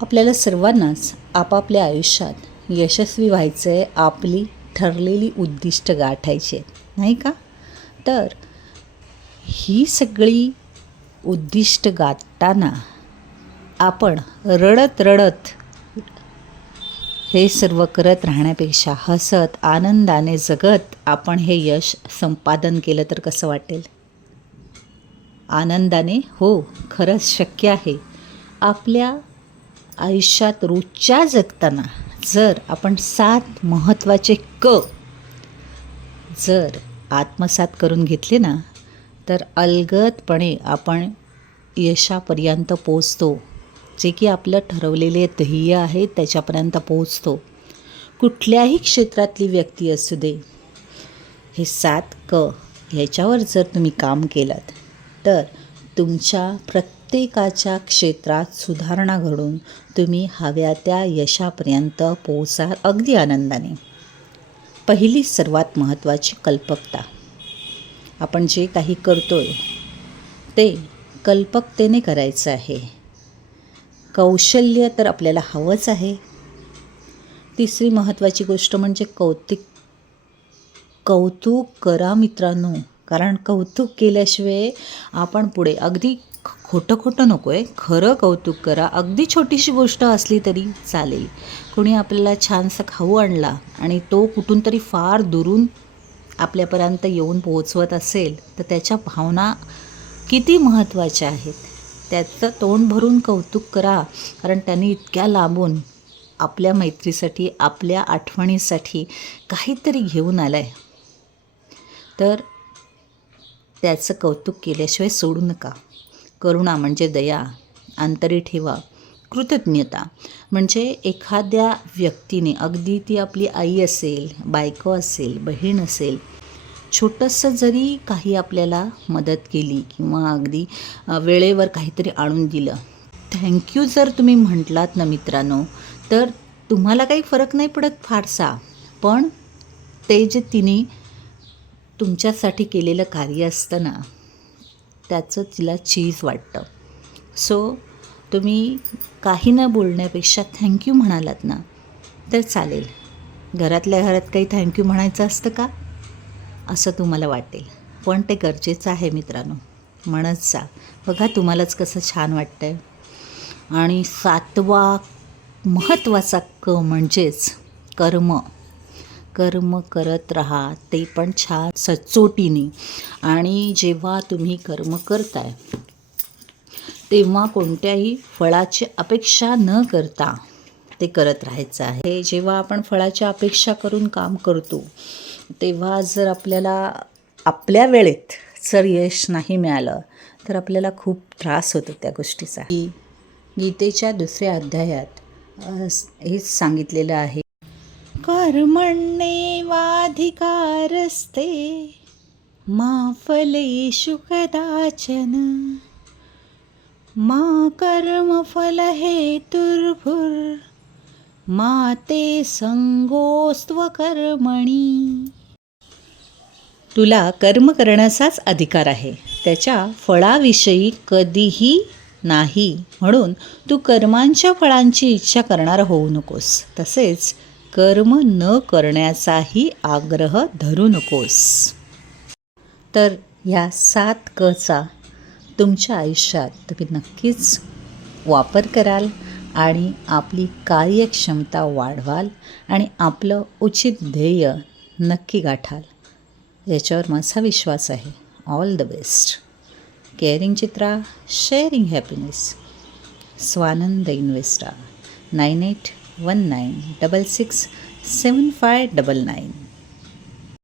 आपल्याला सर्वांनाच आपापल्या आयुष्यात यशस्वी व्हायचं आहे, आपली ठरलेली उद्दिष्ट गाठायची आहेत, नाही का? तर ही सगळी उद्दिष्ट गाठताना आपण रडत रडत हे सर्व करत राहण्यापेक्षा हसत आनंदाने जगत आपण हे यश संपादन केलं तर कसं वाटेल? आनंदाने, हो, खरंच शक्य आहे. आपल्या आयुष्यात रोजच्या जगताना जर आपण 7 महत्त्वाचे जर आत्मसात करून घेतले ना, तर अलगदपणे आपण यशापर्यंत पोचतो. जे की आपलं ठरवलेले ध्येय आहे त्याच्यापर्यंत पोचतो. कुठल्याही क्षेत्रातली व्यक्ती असू दे, हे 7 ह्याच्यावर जर तुम्ही काम केलात तर तुमच्या प्रत्येकाच्या क्षेत्रात सुधारणा घडून तुम्ही हव्या त्या यशापर्यंत पोचाल अगदी आनंदाने. पहिली सर्वात महत्त्वाची कल्पकता. आपण जे काही करतोय ते कल्पकतेने करायचं आहे. कौशल्य तर आपल्याला हवंच आहे. तिसरी महत्त्वाची गोष्ट म्हणजे कौतुक करा मित्रांनो, कारण कौतुक केल्याशिवाय आपण पुढे अगदी खोटं नको आहे, खरं कौतुक करा. अगदी छोटीशी गोष्ट असली तरी चालेल. कोणी आपल्याला छानसा खाऊ आणला आणि तो कुठून तरी फार दुरून आपल्यापर्यंत येऊन पोहोचवत असेल तर त्याच्या भावना किती महत्त्वाच्या आहेत. त्याचं तोंड भरून कौतुक करा, कारण त्यांनी इतक्या लांबून आपल्या मैत्रीसाठी, आपल्या आठवणीसाठी काहीतरी घेऊन आलं आहे. तर त्याचं कौतुक केल्याशिवाय सोडू नका. करुणा म्हणजे दया अंतरी ठेवा. कृतज्ञता म्हणजे एखाद्या व्यक्तीने, अगदी ती आपली आई असेल, बायको असेल, बहीण असेल, छोटंसं जरी काही आपल्याला मदत केली किंवा अगदी वेळेवर काहीतरी आणून दिलं, थँक्यू जर तुम्ही म्हटलात ना मित्रांनो, तर तुम्हाला काही फरक नाही पडत फारसा, पण ते जे तिने तुमच्यासाठी केलेलं कार्य असतं ना, त्याचं तिला चीज वाटतं. सो तुम्ही काही न बोलण्यापेक्षा थँक्यू म्हणालात ना तर चालेल. घरातल्या घरात काही थँक्यू म्हणायचं असतं का असं तुम्हाला वाटेल, पण ते गरजेचं आहे मित्रांनो. म्हणत जा, बघा तुम्हालाच कसं छान वाटतं आहे. आणि 7वा महत्त्वाचा म्हणजेच कर्म करत राहा, ते पण छान सचोटीने. आणि जेव्हा तुम्ही कर्म करताय तेव्हा कोणत्याही फळाची अपेक्षा न करता ते करत राहायचं आहे. जेव्हा आपण फळाची अपेक्षा करून काम करतो तेव्हा जर आपल्याला आपल्या वेळेत जर यश नाही मिळालं तर आपल्याला खूप त्रास होतो त्या गोष्टीचा. गीतेच्या 2ऱ्या अध्यायात हेच सांगितलेलं आहे. कर्मण्येवाधिकारस्ते मा फलेषु कदाचन मा कर्मफल हेतुर्भुर् मा ते संगोस्त्व कर्मणी. तुला कर्म करण्याचाच अधिकार आहे, त्याच्या फळाविषयी कधीही नाही. म्हणून तू कर्मांच्या फळांची इच्छा करणारा होऊ नकोस. तसेच कर्म न करण्याचाही आग्रह धरू नकोस. तर ह्या 7 तुमच्या आयुष्यात तुम्ही नक्कीच वापर कराल आणि आपली कार्यक्षमता वाढवाल आणि आपलं उचित ध्येय नक्की गाठाल, याच्यावर माझा विश्वास आहे. All the best. Caring Chitra, sharing happiness. Swanand investor. 9819667599.